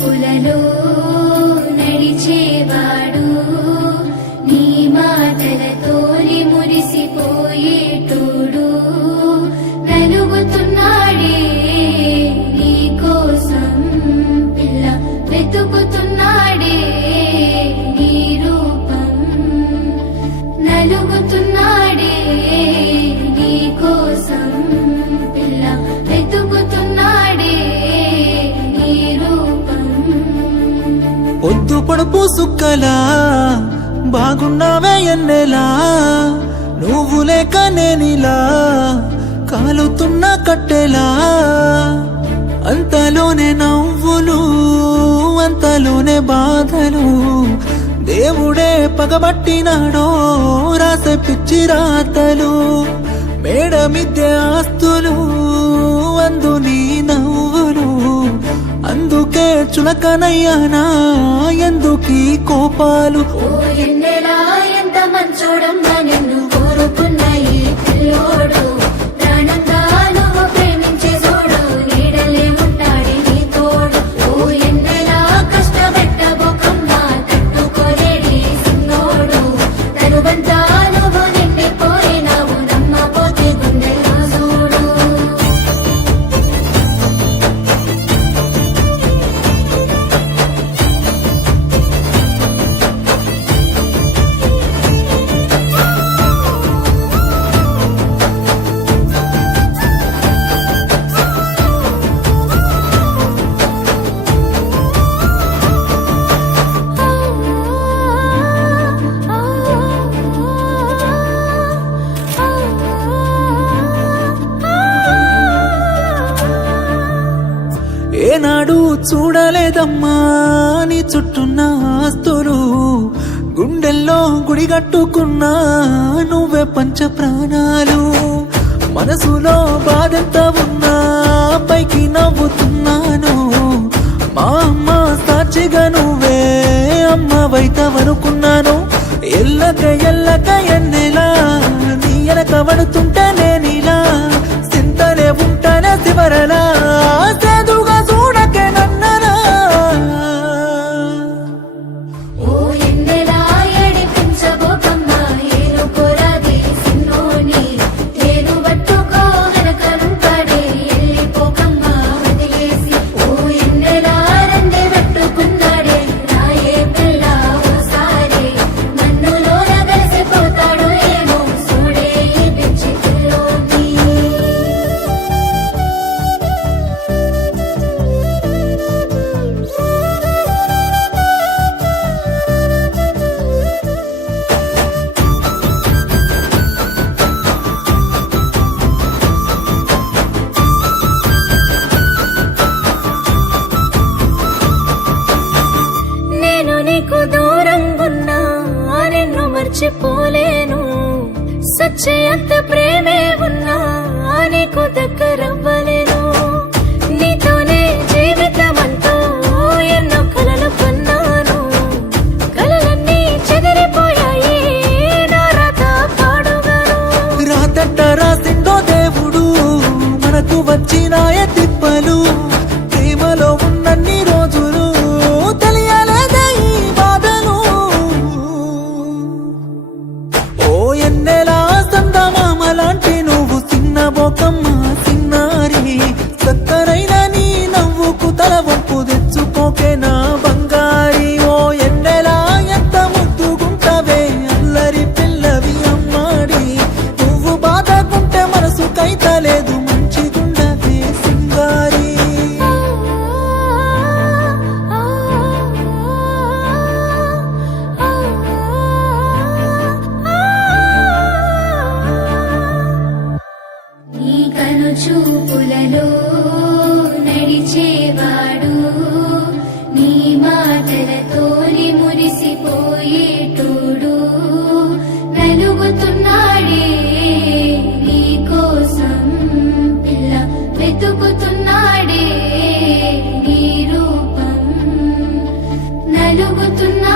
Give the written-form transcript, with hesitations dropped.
చూపులలో నడిచేవాడు నీ మాటలతోని మురిసిపోయేటోడు నలుగుతున్నాడే నీ కోసం పిల్ల వెతుకుతున్నాడే నీ రూపం నలుగుతున్నాడే నీ కోసం పిల్ల వెతుకుతున్నాడే నీ రూపం పొద్దు పొడుపు సుక్కలా బాగున్నావే ఎన్నెలా నువ్వు లేక నేనిలా కాలుతున్న కట్టెలా అంతలోనే నవ్వులు అంతలోనే బాధలు దేవుడే పగబట్టినాడో రాసే పిచ్చి రాతలు మేడ మిద్దె ఆస్తులు అందు నీ నవ్వులు అందుకే చులకనయ్యానా ఎందుకీ కోపాలు ఓ ఎన్నెలా ఎంత మంచోడమ్మా నిన్ను కోరుకున్న ఈ పిల్లోడు ప్రాణంగా నువ్వు ప్రేమించే చూడు నీడలే ఉంటాడే నీ తోడు ఓ ఎన్నెలా కష్టపెట్టబోకమ్మా తట్టుకోలేడి సిన్నోడు తనువంతా నువ్వు నిండిపోయినావు నమ్మపోతే గుండెల్లో చూడు ఏనాడు చూడలేదమ్మా నీ చుట్టున్న ఆస్తులు గుండెల్లో గుడిగట్టుకున్నా నువ్వే పంచ ప్రాణాలు మనసులో బాధంత ఉన్నా పైకి నవ్వుతున్నాను మా అమ్మ సాక్షిగా నువ్వే అమ్మవైతవనుకున్నాను ఎల్లక ఎల్లక ఎన్నెలా నీ ఎనక పడుతుంటే నేనిలా చింతనే ఉంటానే చివరలా సేదుగా చూడకే నన్నలా ఓ ఎన్నెలా ఏడిపించబోకమ్మా ఏనుకోరాది సిన్నోని ఏను పట్టుకో వెనకనుంటాడే వెళ్ళిపోకమ్మా వదిలేసి ఓ ఎన్నెలా రండి పెట్టుకున్నాడే రాయే పిల్ల ఓసారి మన్నులోన కలిసిపోతాడు ఏమో చూడే ఈ పిచ్చి పిల్లోని నేను నీకు దూరంగున్నా నిన్ను మర్చిపోలేను సచ్చయంత ప్రేమే ఉన్నా నీకు దగ్గరవ్వలేను నీతోనే జీవితమంతా ఎన్నో కలలు కన్నాను కలలన్నీ చెదిరిపోయాయి నా రాత పాడుగాను రాతట్ట రాసిందో దేవుడు మనకు వచ్చినాయ తిప్పలు ప్రేమలో ఉన్నన్ని రోజులు తెలియలేదే ఈ బాధలు ఓ ఎన్నెలా సందమామలాంటి నువ్వు చిన్న బోకమ్మ చిన్నారి చక్కనైన నీ నవ్వుకు తల వంపు తెచ్చుకోకే నా బంగారి ఓ ఎన్నెలా ఎంత ముద్దుగుంటవే అల్లరి పిల్లవి అమ్మాడి నువ్వు బాధకుంటే మనసు కైతలేదు మంచిగుండవే సింగారి నీ కను చూపులలో నడిచేవాడు నీ మాటలతోని మురిసిపోయేటోడు నలుగుతున్నాడే నీ కోసం పిల్ల వెతుకుతున్నాడే నీ రూపం నలుగుతున్నా